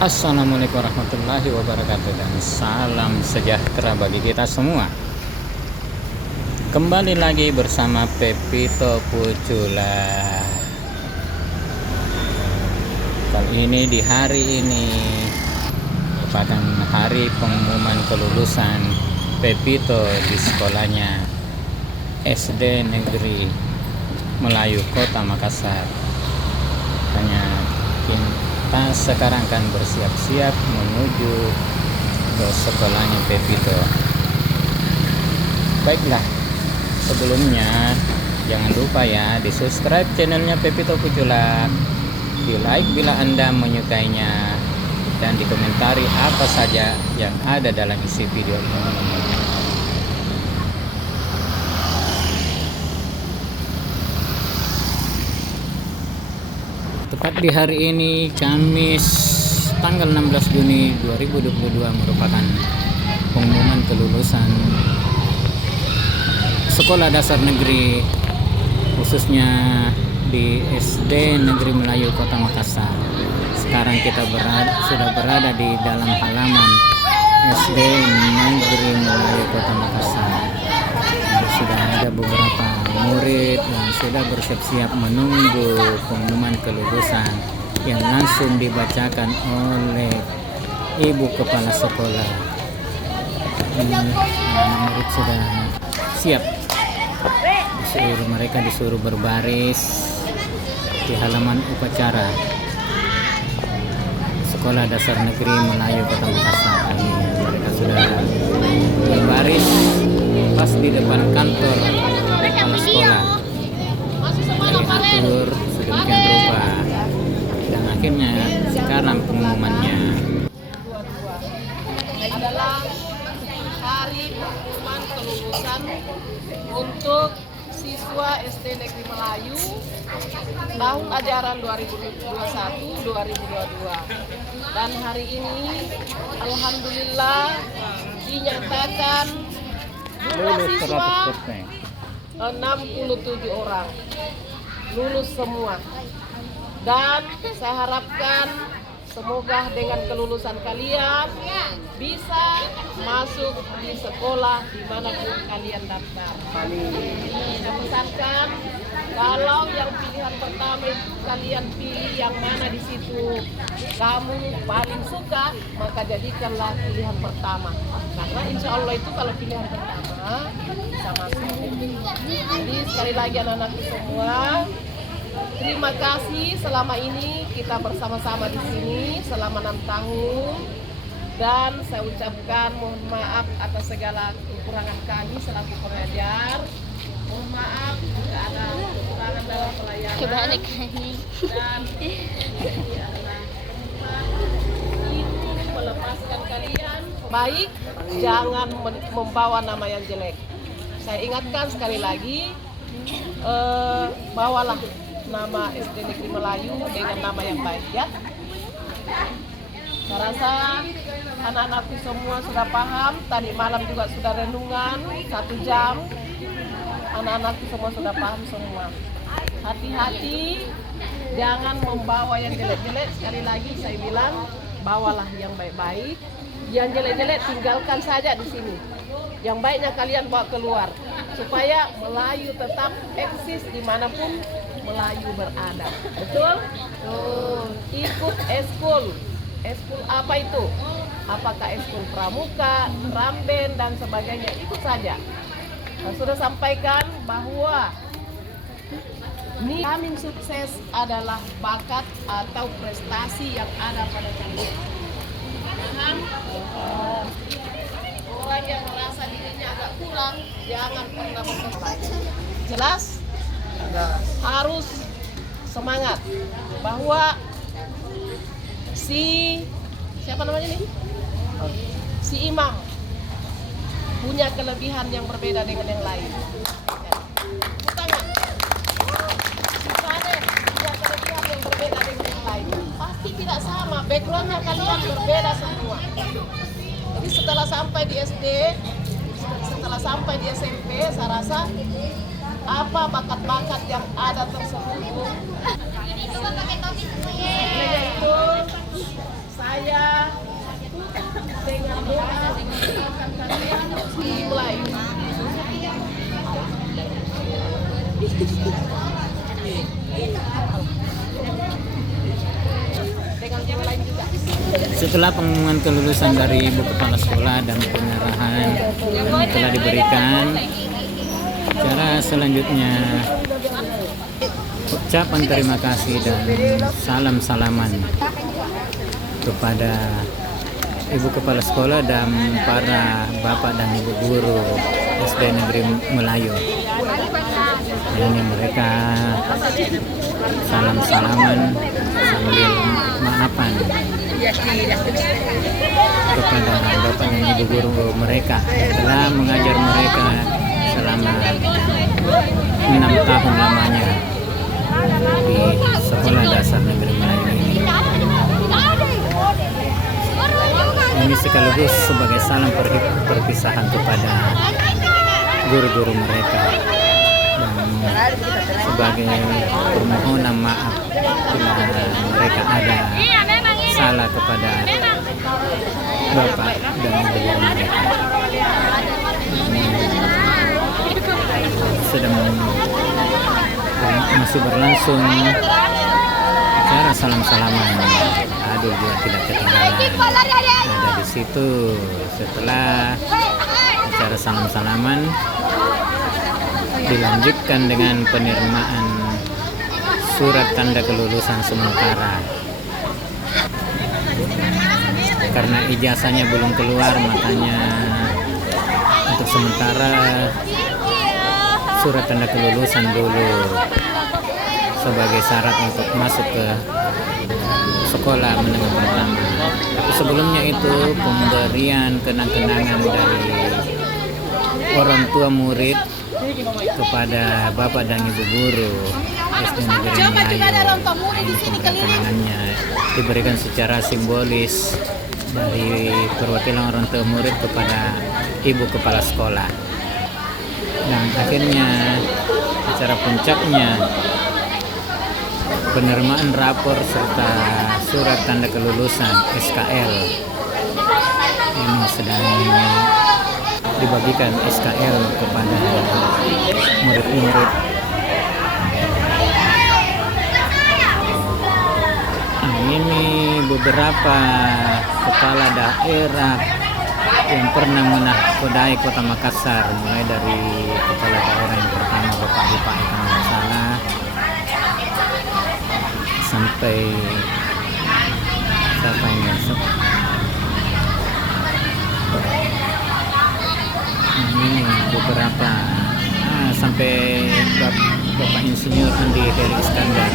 Assalamualaikum warahmatullahi wabarakatuh dan salam sejahtera bagi kita semua. Kembali lagi bersama Pepito Pucula. Kali ini di hari ini merupakan hari pengumuman kelulusan Pepito di sekolahnya SD Negeri Melayu Kota Makassar. Hanya kita sekarang akan bersiap-siap menuju ke sekolahnya Pepito. Baiklah, sebelumnya jangan lupa ya di subscribe channelnya Pepito Pucula, di like bila Anda menyukainya, dan dikomentari apa saja yang ada dalam isi video ini. Tepat di hari ini, Kamis tanggal 16 Juni 2022, merupakan pengumuman kelulusan sekolah dasar negeri, khususnya di SD Negeri Melayu Kota Makassar. Sekarang kita sudah berada di dalam halaman SD Negeri Melayu Kota Makassar. Sudah ada beberapa murid yang sudah bersiap-siap menunggu pengumuman kelulusan yang langsung dibacakan oleh ibu kepala sekolah. Murid sudah siap, mereka disuruh berbaris di halaman upacara Sekolah Dasar Negeri Melayu Kota Makassar. Mereka sudah berbaris pas di depan kantor kepala sekolah. Diatur sedemikian rupa, dan akhirnya sekarang pengumumannya adalah hari pengumuman kelulusan untuk siswa SD Negeri Melayu tahun ajaran 2021-2022. Dan hari ini alhamdulillah dinyatakan jumlah siswa 67 orang lulus semua. Dan saya harapkan semoga dengan kelulusan kalian bisa masuk di sekolah dimanapun kalian daftar. Saya pesankan, kalau yang pilihan pertama itu kalian pilih yang mana di situ kamu paling suka, maka jadikanlah pilihan pertama. Karena insya Allah itu kalau pilihan pertama bisa masuk. Jadi sekali lagi anak-anak semua, terima kasih selama ini kita bersama-sama di sini selama 6 tahun, dan saya ucapkan mohon maaf atas segala kekurangan kami selaku pengajar. Mohon maaf jika ada kekurangan dalam pelayanan, dan ini adalah itu melepaskan kalian. Baik, jangan membawa nama yang jelek. Saya ingatkan sekali lagi, bawalah nama SD Negeri Melayu dengan nama yang baik ya. Saya rasa anak-anakku semua sudah paham. Tadi malam juga sudah renungan 1 jam. Anak-anakku semua sudah paham semua. Hati-hati, jangan membawa yang jelek-jelek. Sekali lagi saya bilang, bawalah yang baik-baik. Yang jelek-jelek tinggalkan saja di sini. Yang baiknya kalian bawa keluar, supaya Melayu tetap eksis dimanapun Melayu berada. Betul? Tuh, ikut eskul. Eskul apa itu? Apakah eskul pramuka, ramben, dan sebagainya? Ikut saja. Nah, sudah sampaikan bahwa jamin sukses adalah bakat atau prestasi yang ada pada kalian. Orang yang merasa dirinya agak kurang, jangan pernah berkata. Jelas? Harus semangat bahwa siapa namanya nih? Si Imam punya kelebihan yang berbeda dengan yang lain. Tangan. Si Fadel punya kelebihan yang berbeda dengan yang lain. Pasti tidak sama, backgroundnya kalian berbeda semua. Jadi setelah sampai di SD, setelah sampai di SMP, saya rasa apa bakat-bakat yang ada tersebut. Itu saya Setelah pengumuman kelulusan dari Ibu Kepala Sekolah dan penyerahan yang telah diberikan, cara selanjutnya ucapan terima kasih dan salam-salaman kepada Ibu Kepala Sekolah dan para Bapak dan Ibu Guru SD Negeri Melayu. Ini mereka salam-salaman sambil maafan kepada Bapak dan Ibu Guru mereka yang telah mengajar mereka selama 6 tahun lamanya di Sekolah Dasar Negeri Melayu ini. Ini sekaligus sebagai salam perpisahan kepada guru-guru mereka dan sebagai permohonan maaf bila mereka ada salah kepada Bapak dan Ibu guru mereka. Sedang masih berlangsung acara salam-salaman. Aduh, dia tidak ketinggalan ada di situ. Setelah acara salam-salaman dilanjutkan dengan penerimaan surat tanda kelulusan sementara. Karena ijazahnya belum keluar, makanya untuk sementara surat tanda kelulusan dulu sebagai syarat untuk masuk ke sekolah menengah pertama. Tapi sebelumnya itu pemberian kenang-kenangan dari orang tua murid kepada Bapak dan Ibu guru SD Negeri Melayu. Ini kenangannya diberikan secara simbolis dari perwakilan orang tua murid kepada Ibu Kepala Sekolah. Dan akhirnya acara puncaknya penerimaan rapor serta surat tanda kelulusan SKL. Ini sedang dibagikan SKL kepada murid-murid. Nah, ini beberapa kepala daerah yang pernah menakodai Kota Makassar, mulai dari kepala daerah yang pertama Bapak Bupati kalau nggak salah, sampai siapa yang masuk. Ini beberapa sampai Bapak Insinyur Andi Heri Iskandar.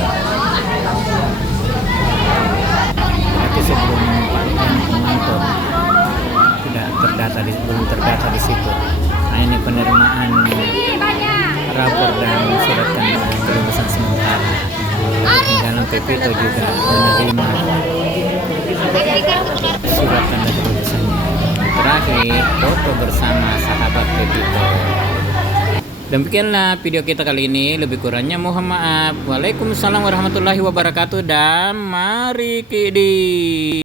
Tapi sebelum Pak Manto tidak terdata belum terdata di situ. Nah, ini penerimaan rapor dan surat tanda kelulusan sementara. Dalam Pepito juga menerima surat tanda kelulusannya. Terakhir foto bersama sahabat Pepito. Demikianlah video kita kali ini. Lebih kurangnya mohon maaf. Waalaikumsalam warahmatullahi wabarakatuh dan mari kidi.